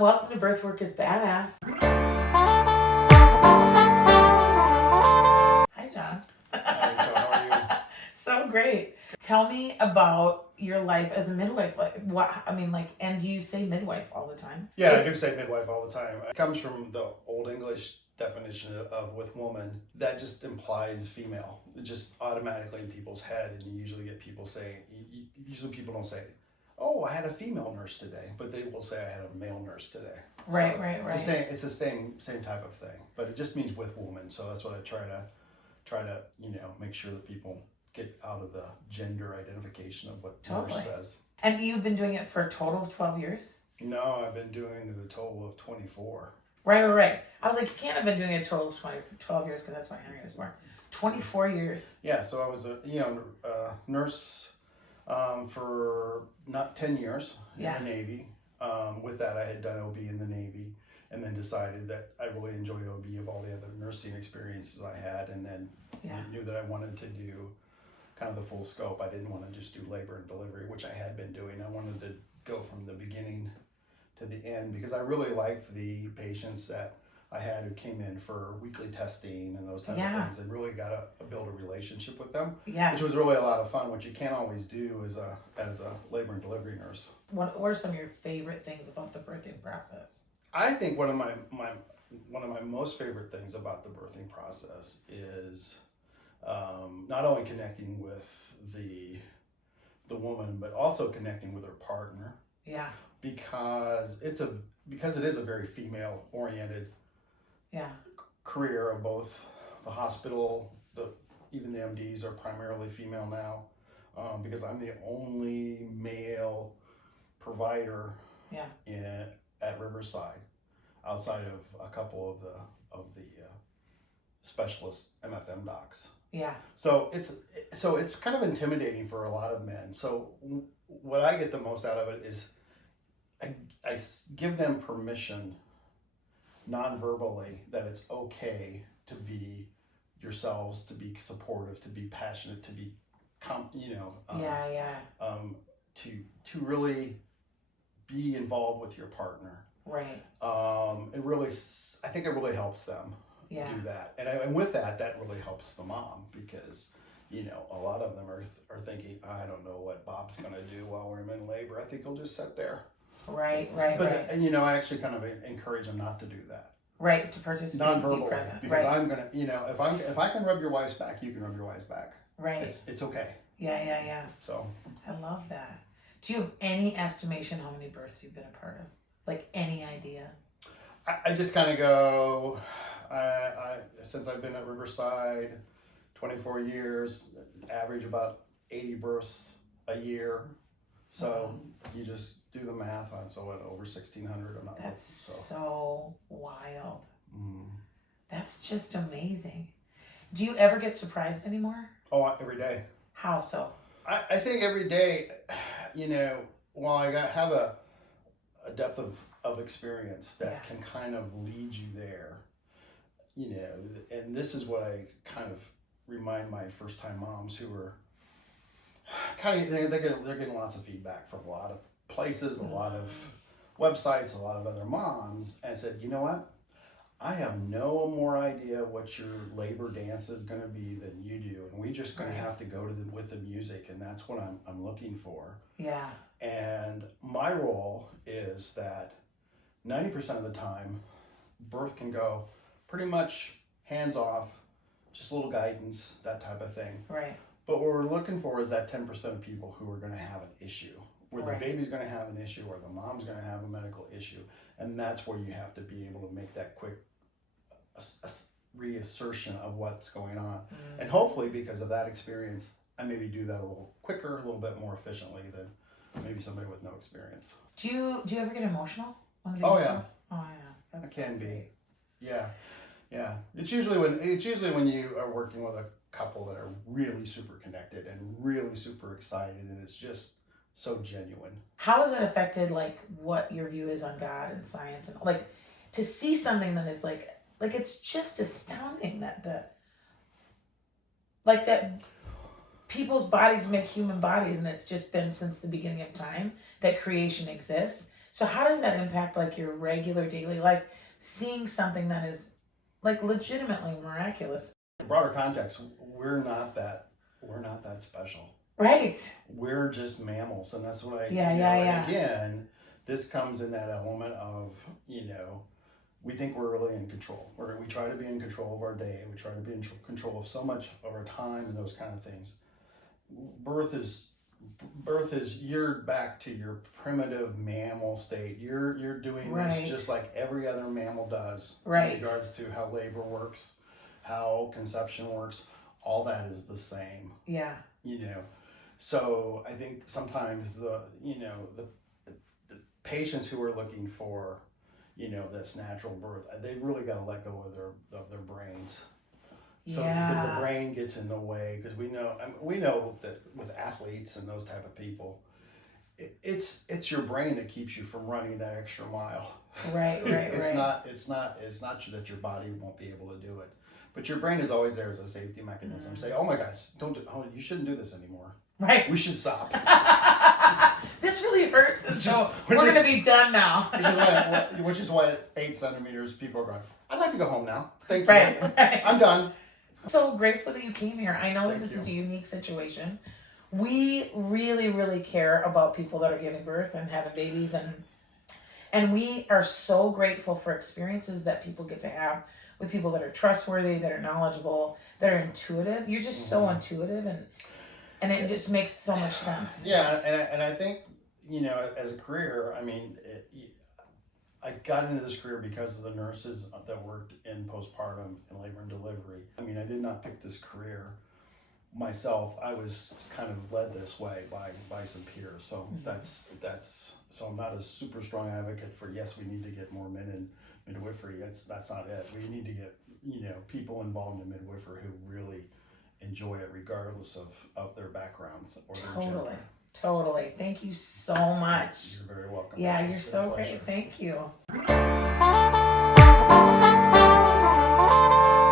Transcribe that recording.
Welcome to Birth Work is Badass. Hi, John. Hi, John. How are you? So great. Tell me about your life as a midwife. And do you say midwife all the time? Yeah, I do say midwife all the time. It comes from the Old English definition of with woman. That just implies female. It just automatically in people's head, and you usually get people saying, usually people don't say, oh, I had a female nurse today, but they will say I had a male nurse today. Right. It's the same type of thing, but it just means with woman. So that's what I try to make sure that people get out of the gender identification of what nurse says. And you've been doing it for a total of 12 years? No, I've been doing it a total of 24. Right. I was like, you can't have been doing a total of 12 years because that's when Henry was born. 24 years. Yeah, so I was a nurse for not 10 years in the Navy. With that, I had done OB in the Navy, and then decided that I really enjoyed OB of all the other nursing experiences I had, and then knew that I wanted to do kind of the full scope. I didn't want to just do labor and delivery, which I had been doing. I wanted to go from the beginning to the end because I really liked the patients that I had who came in for weekly testing and those type of things, and really got to build a relationship with them, which was really a lot of fun, which you can't always do as a labor and delivery nurse. What are some of your favorite things about the birthing process? I think one of my most favorite things about the birthing process is not only connecting with the woman, but also connecting with her partner. Yeah. Because it is a very female oriented career of both the hospital, even the MDs are primarily female now, because I'm the only male provider at Riverside, outside of a couple of the specialist MFM docs. Yeah. So it's kind of intimidating for a lot of men. So what I get the most out of it is I give them permission non-verbally that it's okay to be yourselves, to be supportive, to be passionate, to be to really be involved with your partner. Right. I think it really helps them do that, and with that really helps the mom, because a lot of them are thinking, I don't know what Bob's gonna do while I'm in labor. I think he'll just sit there. Right. I actually kind of encourage them not to do that. Right, to participate, non-verbally, be present. Because I'm gonna, if I can rub your wife's back, you can rub your wife's back. Right. It's okay. Yeah. So. I love that. Do you have any estimation how many births you've been a part of? Like, any idea? I just kind of go. I since I've been at Riverside, 24 years, average about 80 births a year. So you just do the math on over 1,600 or not. That's so wild. That's just amazing. Do you ever get surprised anymore? Oh, every day. How so? I think every day, while I have a depth of experience that can kind of lead you there, and this is what I kind of remind my first time moms who are they're getting lots of feedback from a lot of places, a lot of websites, a lot of other moms, and said, you know what? I have no more idea what your labor dance is going to be than you do, and we're just going to have to go with the music, and that's what I'm looking for. Yeah. And my role is that 90% of the time, birth can go pretty much hands off, just a little guidance, that type of thing. Right. But what we're looking for is that 10% of people who are going to have an issue, where the baby's going to have an issue, or the mom's going to have a medical issue. And that's where you have to be able to make that quick reassertion of what's going on. And hopefully, because of that experience, I maybe do that a little quicker, a little bit more efficiently than maybe somebody with no experience. Do you ever get emotional? Oh yeah. It can be. Yeah. It's usually when you are working with a couple that are really super connected and really super excited, and it's just so genuine. How has it affected what your view is on God and science, and to see something that is like it's just astounding that people's bodies make human bodies, and it's just been since the beginning of time that creation exists. So how does that impact like your regular daily life, seeing something that is like legitimately miraculous? In broader context, we're not that special. Right. We're just mammals, and that's what I Yeah, you know, yeah, and yeah. again, this comes in that element of, we think we're really in control. We try to be in control of our day. We try to be in control of so much of our time and those kind of things. Birth is you're back to your primitive mammal state. You're doing Right. this just like every other mammal does, Right. in regards to how labor works, how conception works. All that is the same. Yeah. So I think sometimes the patients who are looking for, this natural birth, they really got to let go of their brains. So because the brain gets in the way, because we know that with athletes and those type of people, it's your brain that keeps you from running that extra mile. Right. It's not that your body won't be able to do it, but your brain is always there as a safety mechanism. Say, oh my gosh, you shouldn't do this anymore. Right. We should stop. This really hurts, and so we're going to be done now. which is why at 8 centimeters, people are going, I'd like to go home now. Thank you. Right. I'm done. So grateful that you came here. I know that this Thank is a unique situation. We really, really care about people that are giving birth and having babies, and we are so grateful for experiences that people get to have with people that are trustworthy, that are knowledgeable, that are intuitive. You're just so intuitive, and it just makes so much sense. Yeah, and I think, as a career, I mean, I got into this career because of the nurses that worked in postpartum and labor and delivery. I mean, I did not pick this career myself. I was kind of led this way by some peers. So so I'm not a super strong advocate for, yes, we need to get more men in midwifery. That's not it. We need to get, people involved in midwifery who really enjoy it regardless of their backgrounds or their gender. Totally. Thank you so much. You're very welcome. Yeah, you're so great. Thank you.